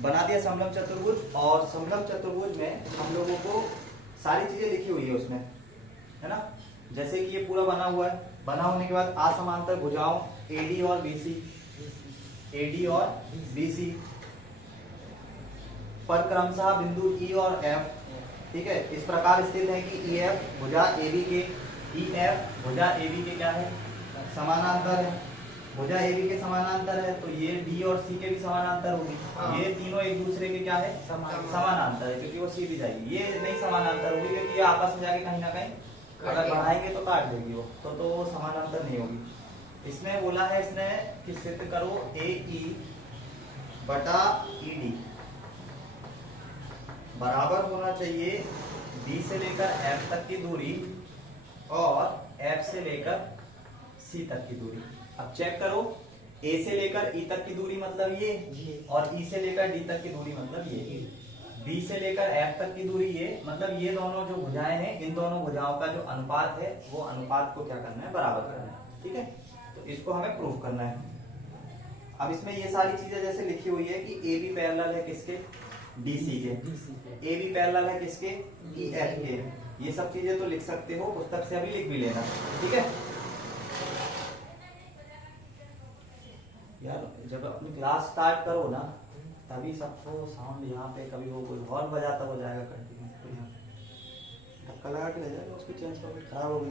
बना दिया समलंब चतुर्भुज, और समलंब चतुर्भुज में हम लोगों को सारी चीजें लिखी हुई है उसमें, है ना। जैसे कि ये पूरा बना हुआ है, बना होने के बाद असमांतर भुजाओं एडी और बीसी, एडी और बीसी पर क्रमशः बिंदु ई और एफ, ठीक है, इस प्रकार स्थित है कि ई एफ भुजा एबी के, ई एफ भुजा एबी के क्या है, समानांतर है। भुजा एबी के समानांतर है तो ये डी और सी के भी समानांतर होगी। ये तीनों एक दूसरे के क्या है, समानांतर है, क्योंकि वो सी भी जाएगी। ये नहीं समानांतर होगी क्योंकि ये आपस में जाके कहीं ना कहीं अगर बढ़ाएंगे तो काट देगी वो, तो वो समानांतर नहीं होगी। इसमें बोला है इसने कि सिद्ध करो ए ई बटा ई डी बराबर होना चाहिए डी से लेकर एफ तक की दूरी और एफ से लेकर सी तक की दूरी। अब चेक करो, ए से लेकर ई तक की दूरी मतलब ये, और ई से लेकर डी तक की दूरी मतलब ये, बी से लेकर एफ तक की दूरी ये, मतलब ये दोनों जो भुजाएं हैं, इन दोनों भुजाओं का जो अनुपात है वो अनुपात को क्या करना है, बराबर करना है, ठीक है। तो इसको हमें प्रूव करना है। अब इसमें ये सारी चीजें जैसे लिखी हुई है कि ए बी पैरेलल है किसके, डीसी के, ए बी पैरेलल है किसके, ई एफ के, ये सब चीजें तो लिख सकते हो, पुस्तक से अभी लिख भी लेना, ठीक है। यार जब अपनी क्लास स्टार्ट करो ना तभी सबको साउंड यहाँ पे कभी वो कोई हॉर्न बजाता हो जाएगा कंटिन्यू, तो यहाँ धक्का लगा के ले जाएगा, उसकी चेंज पर खराब हो गई।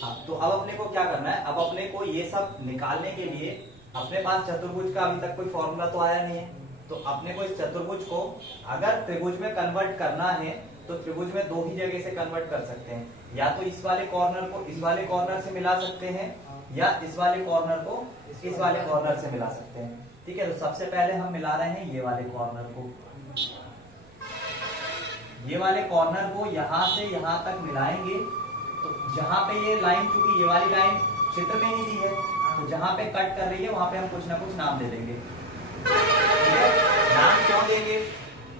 हाँ, तो अब अपने को क्या करना है, अब अपने को ये सब निकालने के लिए अपने पास चतुर्भुज का अभी तक कोई फॉर्मूला तो आया नहीं है, तो अपने को इस चतुर्भुज को अगर त्रिभुज में कन्वर्ट करना है तो त्रिभुज में दो ही जगह से कन्वर्ट कर सकते हैं, या तो इस वाले कॉर्नर को इस वाले कॉर्नर से मिला सकते हैं, या इस वाले कॉर्नर को इस वाले कॉर्नर से मिला सकते हैं, ठीक है। तो सबसे पहले हम मिला रहे हैं ये वाले कॉर्नर को, ये वाले कॉर्नर को यहाँ से यहाँ तक मिलाएंगे। तो जहां पे ये लाइन, चूंकि ये वाली लाइन चित्र में ही दी है, तो जहां पे कट कर रही है वहां पे हम कुछ ना कुछ नाम दे देंगे, ठीक है। नाम क्यों देंगे,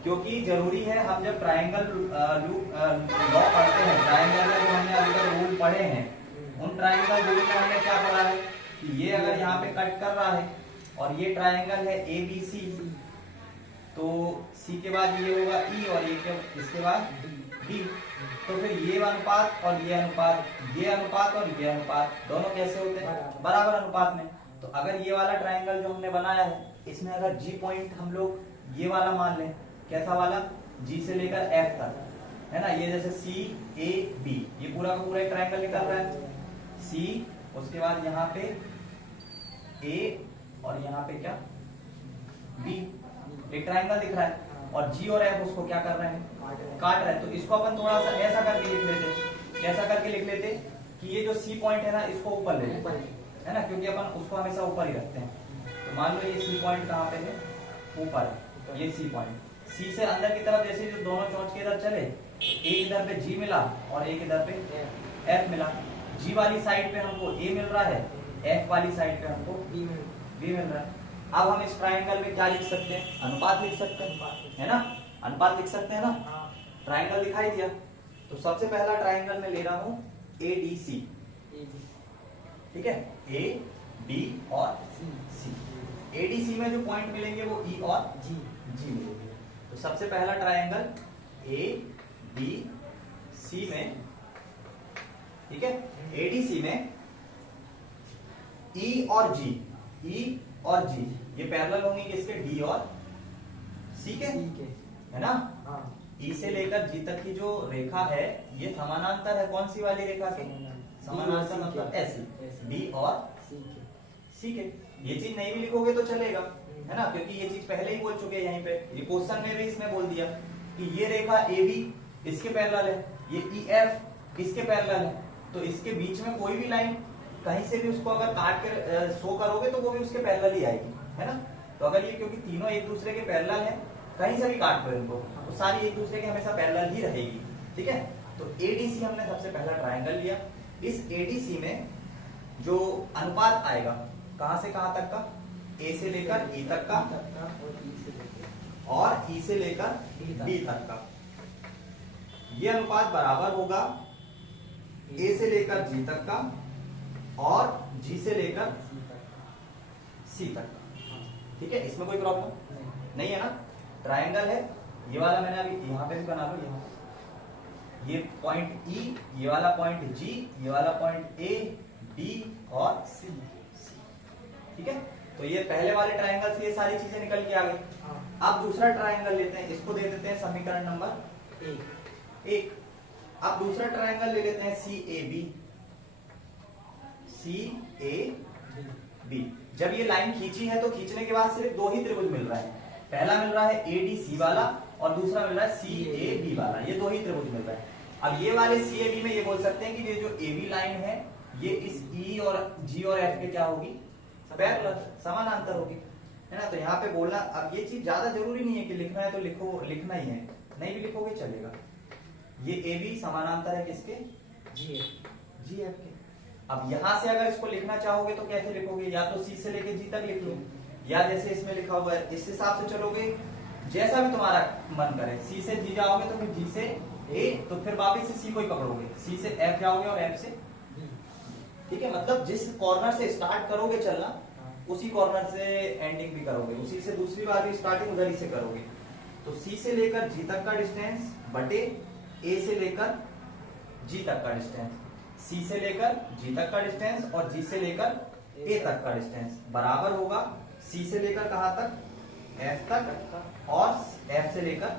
क्योंकि जरूरी है, हम जब ट्रायंगल लॉ पढ़ते हैं, ट्रायंगल में जो हमने अभी तक रूल पढ़े हैं, उन ट्रायंगल रूल में हमने क्या पढ़ा है कि ये अगर यहाँ पे कट कर रहा है और ये ट्रायंगल है ए बी सी, तो सी के बाद ये होगा ई और इसके बाद डी, तो फिर ये अनुपात और ये अनुपात, ये अनुपात और ये अनुपात दोनों कैसे होते हैं, बराबर अनुपात में। तो अगर ये वाला ट्रायंगल जो हमने बनाया है, इसमें अगर जी पॉइंट हम लोग ये वाला मान लें, कैसा वाला, जी से लेकर एफ तक, है ना, ये जैसे सी ए बी, ये पूरा का पूरा एक ट्रायंगल निकल रहा है, सी, उसके बाद यहाँ पे ए और यहाँ पे क्या, बी, एक ट्रायंगल दिख रहा है, और जी और एफ उसको क्या कर रहे हैं, काट रहे हैं। तो इसको अपन थोड़ा सा ऐसा करके लिख लेते, कैसा करके लिख लेते कि ये जो सी पॉइंट है ना, इसको ऊपर ले लेते, है ना, क्योंकि अपन उसको हमेशा ऊपर ही रखते हैं। तो मान लो ये सी पॉइंट कहाँ पे है, ऊपर है, ये सी पॉइंट, सी से अंदर की तरफ जैसे जो दोनों चोंच के इधर चले, एक इधर पे जी मिला और एक इधर पे एफ मिला। जी वाली साइड पे हमको ए मिल रहा है, एफ वाली साइड पे हमको बी मिल रहा है। अब हम इस ट्रायंगल में क्या लिख सकते हैं, अनुपात लिख सकते हैं, है ना, अनुपात लिख सकते हैं ना। ट्रायंगल दिखाई दिया, तो सबसे पहला ट्रायंगल में ले रहा हूं ए डी सी, ठीक है, ए डी और सी। ए डी सी में जो पॉइंट मिलेंगे वो ई और जी मिलेंगे। तो सबसे पहला ट्रायंगल ए डी सी में, ठीक है, ए डी सी में ई और जी ये पैरेलल होंगी किसके, डी और सी के, है ना। ई से लेकर जी तक की जो रेखा है ये समानांतर है, कौन सी वाली रेखा के, समानांतर मतलब ऐसी, डी और सी के। ये चीज नहीं भी लिखोगे तो चलेगा, है ना, क्योंकि ये चीज पहले ही बोल चुके हैं यहीं पे, ये क्वेश्चन में भी इसमें बोल दिया कि ये रेखा ए बी इसके पैरेलल है, ये ई एफ इसके पैरेलल है, तो इसके बीच में कोई भी लाइन कहीं से भी उसको अगर काट के शो करोगे तो वो भी उसके पैरेलल ही आएगी, है ना। तो अगर ये, क्योंकि तीनों एक दूसरे के पैरेलल है, कहीं से भी काट दो इनको तो सारी एक दूसरे के हमेशा पैरेलल ही रहेगी, ठीक है। तो एडीसी हमने सबसे पहला ट्रायंगल लिया। इस एडीसी में जो अनुपात आएगा कहां से कहां तक का, ए से लेकर ई तक का और ई से लेकर डी तक का, ये अनुपात बराबर होगा ए से लेकर जी तक का और जी से लेकर सी तक का, ठीक है, इसमें कोई प्रॉब्लम नहीं है ना। ट्राइंगल है, ये वाला मैंने अभी यहाँ पे भी बना लो, यहाँ ये पॉइंट ई, ये वाला पॉइंट जी, ये वाला पॉइंट ए, बी और सी। ठीक है, तो ये पहले वाले ट्राइंगल से ये सारी चीजें निकल के आ गई। अब दूसरा ट्राइंगल लेते हैं, इसको दे देते हैं समीकरण नंबर एक। अब दूसरा ट्राइंगल ले लेते हैं सी A B. C A B, जब ये लाइन खींची है तो खींचने के बाद सिर्फ दो ही त्रिभुज मिल रहा है। पहला मिल रहा है ए डी सी वाला और दूसरा मिल रहा है सी ए बी वाला, ये दो ही त्रिभुज मिल रहा है। अब ये वाले सी ए बी में ये बोल सकते हैं कि ये जो ए बी लाइन है ये इस ई और जी और एफ के क्या होगी, पैरेलल, समानांतर होगी, है ना। तो यहाँ पे बोलना, अब ये चीज ज्यादा जरूरी नहीं है कि लिखना है तो लिखो, लिखना ही है, नहीं भी लिखोगे चलेगा। ये ए बी समानांतर है किसके, जी एफ के। अब यहां से अगर इसको लिखना चाहोगे तो कैसे लिखोगे, या तो सी से लेके जी तक लिख लो, या जैसे इसमें लिखा हुआ है इस हिसाब से चलोगे, जैसा भी तुम्हारा मन करे। सी से जी जाओगे तो फिर जी से ए, तो फिर वापिस से सी को ही पकड़ोगे, सी से एफ जाओगे और एफ से, ठीक है। मतलब जिस कॉर्नर से स्टार्ट करोगे चलना उसी कॉर्नर से एंडिंग भी करोगे, उसी से दूसरी बार भी स्टार्टिंग उधर ही से करोगे। तो सी से लेकर जी तक का डिस्टेंस बटे ए से लेकर जी तक का डिस्टेंस, सी से लेकर जी तक का डिस्टेंस और जी से लेकर ए तक का डिस्टेंस बराबर होगा सी से लेकर कहां तक, एफ तक, और एफ से लेकर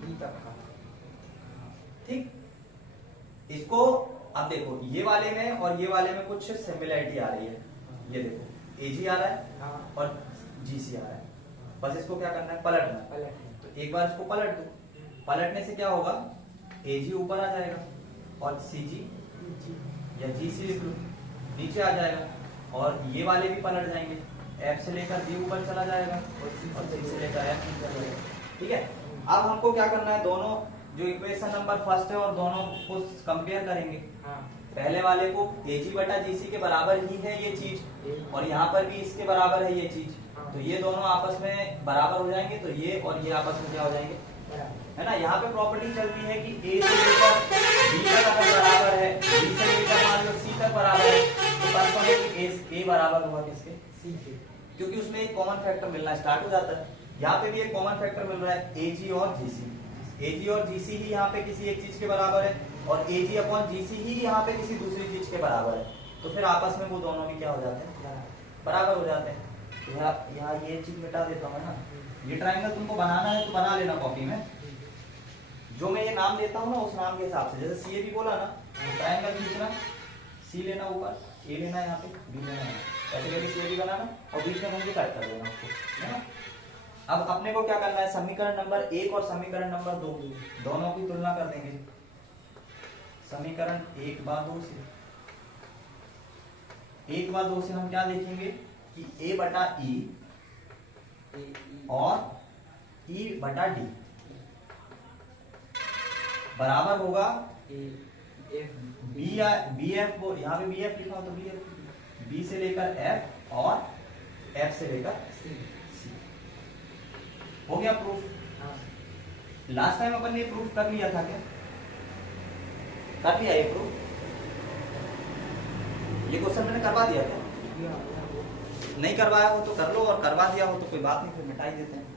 बी तक का। ठीक, इसको अब देखो ये वाले में और ये वाले में कुछ सिमिलरिटी आ रही है। ये देखो एजी आ रहा है और जीसी आ रहा है, बस इसको क्या करना है, पलटना। तो एक बार इसको पलट दो, पलटने से क्या होगा, एजी ऊपर आ जाएगा और सीजी या जीसी लिख लो नीचे आ जाएगा, और ये वाले भी पलट जाएंगे, एफ से लेकर जी ऊपर चला जाएगा और सी से लेकर एफ नीचे आ जाएगा। ठीक है, अब हमको क्या करना है, दोनों जो इक्वेशन नंबर फर्स्ट है और दोनों को कंपेयर करेंगे। पहले वाले को एजी बटा जीसी के बराबर ही है ये चीज, और यहाँ पर भी इसके बराबर है ये चीज, तो ये दोनों आपस में बराबर हो जाएंगे, तो ये और ये आपस में क्या हो जाएंगे, है ना। यहाँ पे प्रॉपर्टी चलती है कि ए से लेकर बी तक अगर बराबर है, बी से लेकर मान लो सी तक बराबर है, तो कंफर्म है कि ए बराबर होगा किसके, सी के, क्योंकि उसमें एक कॉमन फैक्टर मिलना स्टार्ट हो जाता है। यहाँ पे भी एक कॉमन फैक्टर मिल रहा है एजी और जीसी, एजी और जीसी ही यहाँ पे किसी एक चीज के बराबर है, और एजी अपॉन जीसी ही यहाँ पे किसी दूसरी चीज के बराबर है, तो फिर आपस में वो दोनों भी क्या हो जाते हैं, बराबर हो जाते हैं। यहाँ ये चीज मिटा देता हूँ ना, ये ट्राइंगल तुमको बनाना है तो बना लेना कॉपी में, जो मैं ये नाम देता हूँ ना उस नाम के हिसाब से, जैसे सी ए बी बोला ना, ट्राइंगल खींचना, सी लेना ऊपर, ए लेना यहाँ पे, बी लेना यहाँ, ऐसे करके सी ए बी बनाना और बीच में मुझे कट कर देना उसको, है ना। अब अपने को क्या करना है, समीकरण नंबर 1 और समीकरण नंबर 2 दोनों की तुलना कर देंगे। समीकरण 1/2 से, 1/2 से हम क्या देखेंगे कि a बटा ई और e बटा डी बराबर होगा बी एफ, यहाँ पे बी एफ लिखा हो तो बी एफ, बी से लेकर एफ और एफ से लेकर सी। हो गया प्रूफ। लास्ट टाइम अपन ने प्रूफ कर लिया था क्या, कर दिया ये प्रूफ, ये क्वेश्चन मैंने करवा दिया था, नहीं करवाया हो तो कर लो, और करवा दिया हो तो कोई बात नहीं, फिर मिटा ही देते हैं,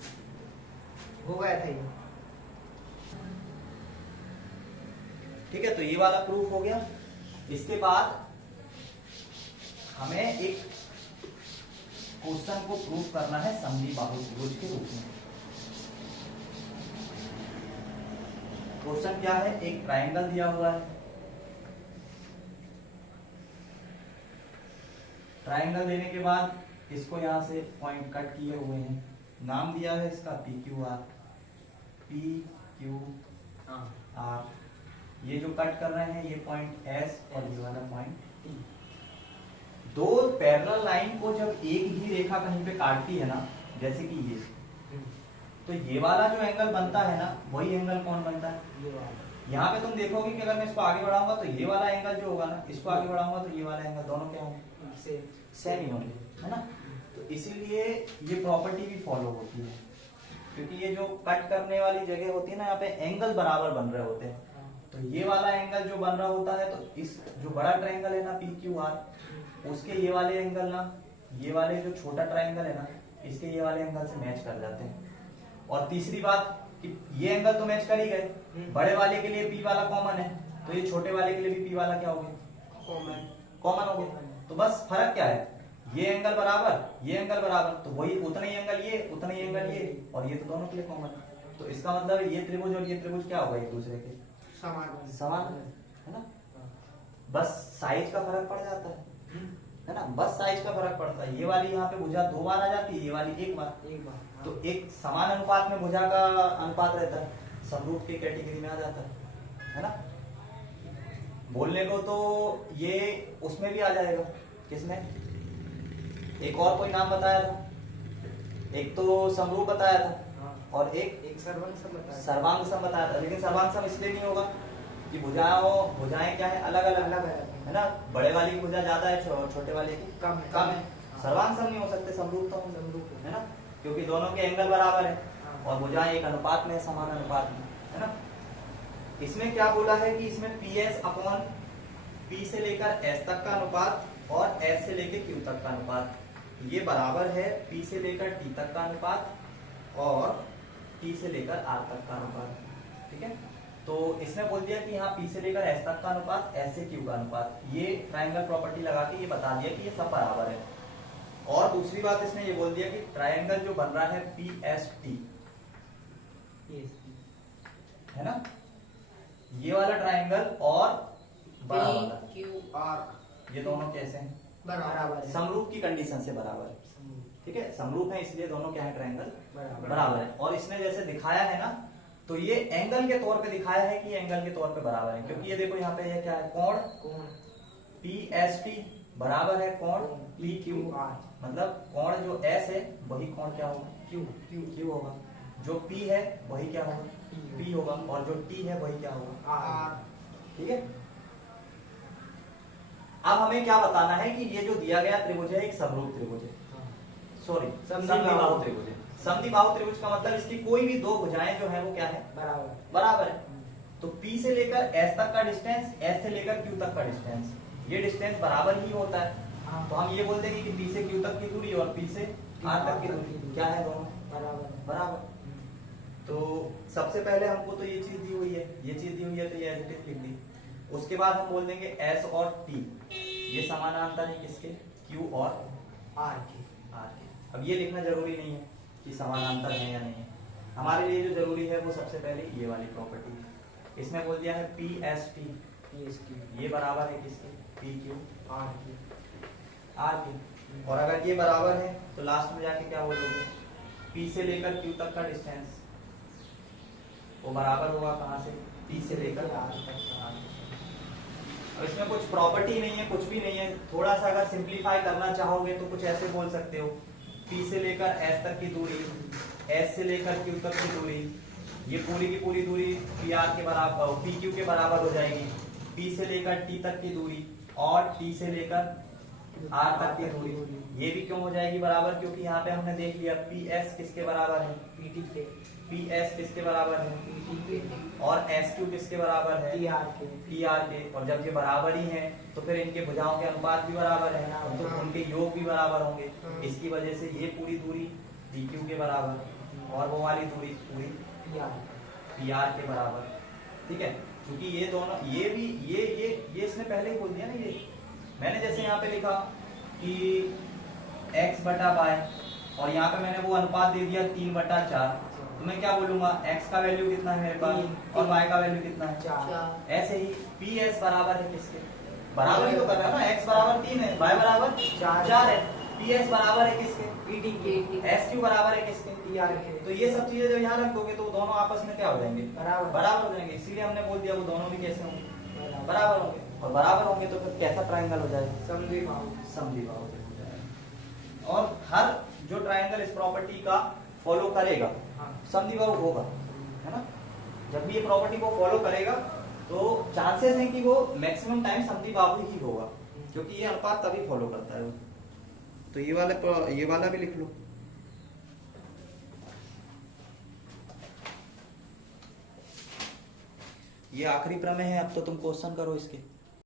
हो गया था ये। ठीक है, तो ये वाला प्रूफ हो गया। इसके बाद हमें एक क्वेश्चन को प्रूफ करना है समद्वि बाहु त्रिभुज के रूप में। क्वेश्चन क्या है, एक ट्राइंगल दिया हुआ है, ट्राइंगल देने के बाद इसको यहां से पॉइंट कट किए हुए हैं, नाम दिया है इसका P Q R, P Q R. ये जो कट कर रहे हैं ये पॉइंट एस और ये वाला पॉइंट टी। दो पैरेलल लाइन को जब एक ही रेखा कहीं पे काटती है ना, जैसे कि ये, तो ये वाला जो एंगल बनता है ना, वही एंगल कौन बनता है, ये वाला। यहाँ पे तुम देखोगे कि अगर मैं इसको आगे बढ़ाऊंगा तो ये वाला एंगल जो होगा ना, इसको आगे बढ़ाऊंगा तो ये वाला एंगल, दोनों क्या होंगे, सेम ही होंगे, है ना। तो इसीलिए ये प्रॉपर्टी भी फॉलो होती है, क्योंकि ये जो कट करने वाली जगह होती है ना, यहाँ पे एंगल बराबर बन रहे होते हैं। तो ये वाला एंगल जो बन रहा होता है, तो इस जो बड़ा ट्राइंगल है ना पी क्यू आर, उसके ये वाले एंगल ना, ये वाले जो छोटा ट्राइंगल है ना, इसके ये वाले एंगल से मैच कर जाते हैं। और तीसरी बात कि ये एंगल तो मैच कर ही गए, बड़े वाले के लिए पी वाला कॉमन है, तो ये छोटे वाले के लिए भी पी वाला क्या हो गया, कॉमन हो गया। तो बस फर्क क्या है, ये एंगल बराबर, ये एंगल बराबर, तो वही उतना ही एंगल ये, उतना ही एंगल ये, और ये तो दोनों के लिए कॉमन है। तो इसका मतलब ये त्रिभुज और ये त्रिभुज क्या होगा, एक दूसरे के समान है ना। बस साइज का फर्क पड़ जाता है ना, बस साइज का फर्क पड़ता है। ये वाली यहाँ पे भुजा 2 बार आ जाती है, ये वाली एक बार। तो एक समान अनुपात में भुजा का अनुपात रहता है, समरूप की कैटेगरी में आ जाता है ना। बोलने को तो ये उसमें भी आ जाएगा, किसमें, एक और कोई नाम बताया था, एक तो समरूप बताया था और एक सर्वांग सम बताया था। लेकिन सर्वांग सम इसलिए नहीं होगा कि भुजाएं क्या है, अलग अलग है ना। बड़े वाले की भुजा ज्यादा है, छोटे वाले की कम है। सर्वांग सम नहीं हो सकते, समरूप तो है ना, क्योंकि दोनों के एंगल बराबर है और भुजाएं एक अनुपात में है, समान अनुपात में है ना। इसमें क्या बोला है कि इसमें PS अपॉन P से लेकर S तक का अनुपात और S से लेकर Q तक का अनुपात, ये बराबर है P से लेकर T तक का अनुपात और T से लेकर R तक का अनुपात। ठीक है, तो इसने बोल दिया कि यहाँ P से लेकर S तक का अनुपात, S से Q का अनुपात, ये ट्रायंगल प्रॉपर्टी लगा के ये बता दिया कि ये सब बराबर है। और दूसरी बात इसने ये बोल दिया कि ट्रायंगल जो बन रहा है PST है ना, ये वाला ट्रायंगल और बड़ा वाला QR, ये दोनों कैसे हैं, बराबर, समरूप की कंडीशन से बराबर है। ठीक है, समरूप है इसलिए दोनों क्या है, ट्रायंगल बराबर है। और इसने जैसे दिखाया है ना, तो ये एंगल के तौर पे दिखाया है कि एंगल के तौर पे बराबर है, क्योंकि ये देखो यहाँ पे ये क्या है, कोण PST बराबर है कोण PQR, मतलब कोण जो S है वही कोण क्या होगा, Q होगा, जो P है वही क्या होगा, P होगा, और जो T है वही क्या होगा, R। ठीक है, अब हमें क्या बताना है कि ये जो दिया गया त्रिभुज है एक समरूप त्रिभुज है, सॉरी समद्विबाहु त्रिभुज है। समद्विबाहु त्रिभुज का मतलब इसकी कोई भी दो भुजाएं जो है वो क्या है, बराबर है। तो P से लेकर S तक का डिस्टेंस, S से लेकर Q तक का डिस्टेंस, ये डिस्टेंस बराबर ही होता है। तो हम ये बोल देंगे कि P से Q तक की दूरी और P से R तक की दूरी क्या है, दोनों बराबर। तो सबसे पहले हमको तो ये चीज दी हुई है, ये चीज दी हुई है, तो ये एज इट इज लिख दी। उसके बाद हम बोल देंगे S और T ये समानांतर है किसके, Q और R के। अब ये लिखना जरूरी नहीं है कि समानांतर है या नहीं है, हमारे लिए जो जरूरी है वो सबसे पहले ये वाली प्रॉपर्टी है। इसमें बोल दिया है PST ये बराबर है किसके, PQ R के। और अगर ये बराबर है तो लास्ट में जाके क्या बोलोगे, P से लेकर Q तक का डिस्टेंस वो बराबर होगा कहाँ से, P से लेकर R तक का। अब इसमें कुछ प्रॉपर्टी नहीं है, कुछ भी नहीं है, थोड़ा सा अगर सिंप्लीफाई करना चाहोगे तो कुछ ऐसे बोल सकते हो, P से लेकर S तक की दूरी, S से लेकर Q तक की दूरी, ये पूरी की पूरी दूरी PR के बराबर, PQ के बराबर हो जाएगी। P से लेकर T तक की दूरी और T से लेकर R तक की दूरी, ये भी क्यों हो जाएगी बराबर, क्योंकि यहाँ पे हमने देख लिया PS किसके बराबर है, PS किसके बराबर है, और SQ किसके बराबर है, PR के। और जब ये बराबर ही हैं तो फिर इनके भुजाओं के अनुपात भी बराबर है, तो उनके योग भी बराबर होंगे। इसकी वजह से ये पूरी दूरी PQ के बराबर और वो वाली दूरी पूरी PR के बराबर। ठीक है, क्योंकि ये दोनों ये भी ये इसने पहले ही बोल दिया ना, ये मैंने जैसे यहाँ पे लिखा कि x बटा y और यहाँ पे मैंने वो अनुपात दे दिया 3/4, तो मैं क्या बोलूंगा, x का वैल्यू कितना है मेरे पास और y का वैल्यू कितना है 4। ऐसे ही PS बराबर है किसके, बराबर ही तो कर रहा है ना, x बराबर 3 है, y बराबर 4 है, PS बराबर है किसके, SQ बराबर है किसके, PR के। तो ये सब चीजें जब यहाँ रख दोगे तो दोनों आपस में क्या हो जाएंगे, बराबर हो जाएंगे। इसीलिए हमने बोल दिया वो दोनों भी कैसे होंगे, बराबर होंगे, और बराबर होंगे तो फिर कैसा ट्रायंगल हो जाएगा, समद्विबाहु हो जाएगा। और हर जो ट्रायंगल इस प्रॉपर्टी का फॉलो करेगा समद्विबाहु होगा, है ना। जब भी ये प्रॉपर्टी को फॉलो करेगा तो चांसेस है कि वो मैक्सिमम टाइम समद्विबाहु ही होगा, क्योंकि ये अनुपात तभी फॉलो करता है। तो ये वाला भी लिख लो। ये आखिरी प्रमेय है, अब तो तुम क्वेश्चन करो इसके।